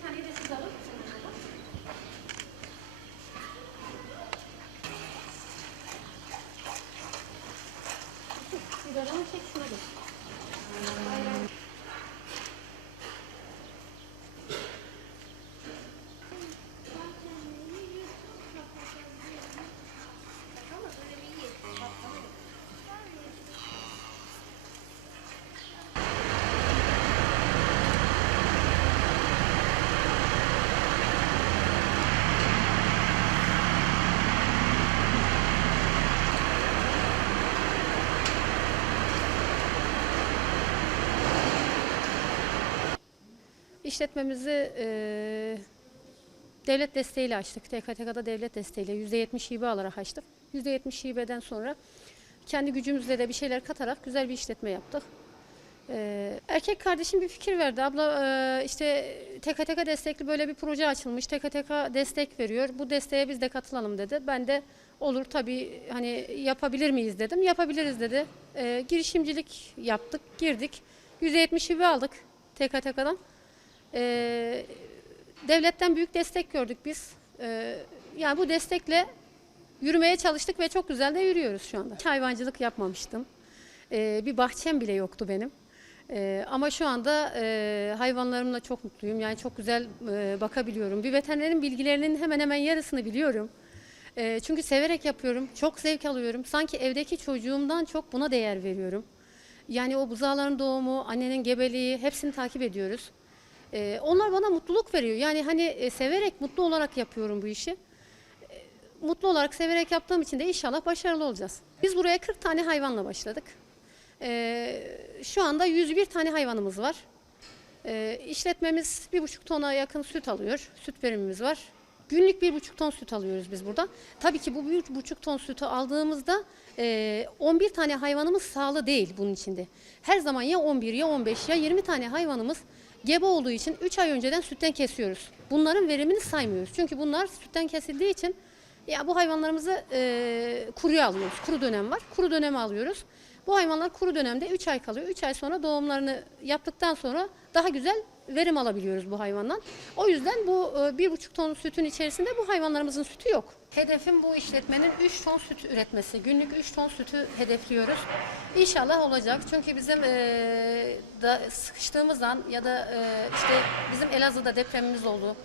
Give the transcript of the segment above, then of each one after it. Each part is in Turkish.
Bir tane de siz alın. Sigaranı çek şuna geç. Aynen. İşletmemizi e, devlet desteğiyle açtık. TKTK'da devlet desteğiyle %70 hibe alarak açtık. %70 hibeden sonra kendi gücümüzle de bir şeyler katarak güzel bir işletme yaptık. E, erkek kardeşim bir fikir verdi. Abla e, işte TKTK destekli böyle bir proje açılmış. TKTK destek veriyor. Bu desteğe biz de katılalım dedi. Ben de olur tabii hani yapabilir miyiz dedim. Yapabiliriz dedi. E, girişimcilik yaptık, girdik. %70 hibe aldık TKTK'dan. Ee, devletten büyük destek gördük biz. Ee, yani bu destekle yürümeye çalıştık ve çok güzel de yürüyoruz şu anda. Hiç hayvancılık yapmamıştım. Ee, bir bahçem bile yoktu benim. Ee, ama şu anda e, hayvanlarımla çok mutluyum. Yani çok güzel e, bakabiliyorum. Bir veterinerin bilgilerinin hemen hemen yarısını biliyorum. Ee, çünkü severek yapıyorum. Çok zevk alıyorum. Sanki evdeki çocuğumdan çok buna değer veriyorum. Yani o buzağların doğumu, annenin gebeliği hepsini takip ediyoruz. Ee, onlar bana mutluluk veriyor. Yani hani e, severek, mutlu olarak yapıyorum bu işi. Ee, mutlu olarak, severek yaptığım için de inşallah başarılı olacağız. Biz buraya 40 tane hayvanla başladık. Ee, şu anda 101 tane hayvanımız var. Ee, işletmemiz 1,5 tona yakın süt alıyor. Süt verimimiz var. Günlük 1,5 ton süt alıyoruz biz burada. Tabii ki bu 1,5 ton sütü aldığımızda e, 11 tane hayvanımız sağlı değil bunun içinde. Her zaman ya 11 ya 15 ya 20 tane hayvanımız gebe olduğu için 3 ay önceden sütten kesiyoruz. Bunların verimini saymıyoruz. Çünkü bunlar sütten kesildiği için ya bu hayvanlarımızı e, kuruya alıyoruz. Kuru dönem var. Kuru dönemi alıyoruz. Bu hayvanlar kuru dönemde 3 ay kalıyor. 3 ay sonra doğumlarını yaptıktan sonra daha güzel verim alabiliyoruz bu hayvandan. O yüzden bu e, bir buçuk ton sütün içerisinde bu hayvanlarımızın sütü yok. Hedefim bu işletmenin 3 ton süt üretmesi. Günlük 3 ton sütü hedefliyoruz. İnşallah olacak. Çünkü bizim e, da sıkıştığımız an ya da e, işte bizim Elazığ'da depremimiz oldu.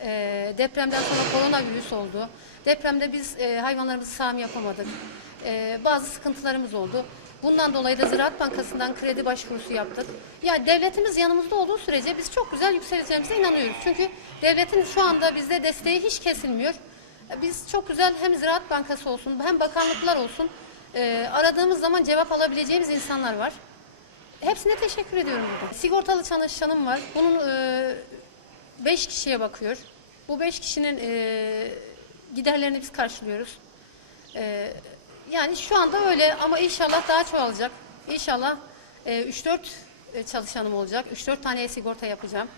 E, depremden sonra koronavirüs oldu. Depremde biz e, hayvanlarımızı sağım yapamadık. E, bazı sıkıntılarımız oldu. Bundan dolayı da Ziraat Bankası'ndan kredi başvurusu yaptık. Ya devletimiz yanımızda olduğu sürece biz çok güzel yükseleceğimize inanıyoruz. Çünkü devletin şu anda bizde desteği hiç kesilmiyor. Biz çok güzel hem Ziraat Bankası olsun hem bakanlıklar olsun e, aradığımız zaman cevap alabileceğimiz insanlar var. Hepsine teşekkür ediyorum burada. Sigortalı çalışanım var. Bunun e, beş kişiye bakıyor. Bu beş kişinin e, giderlerini biz karşılıyoruz. E, yani şu anda öyle ama inşallah daha çoğalacak. İnşallah e, 3-4 çalışanım olacak. 3-4 tane sigorta yapacağım.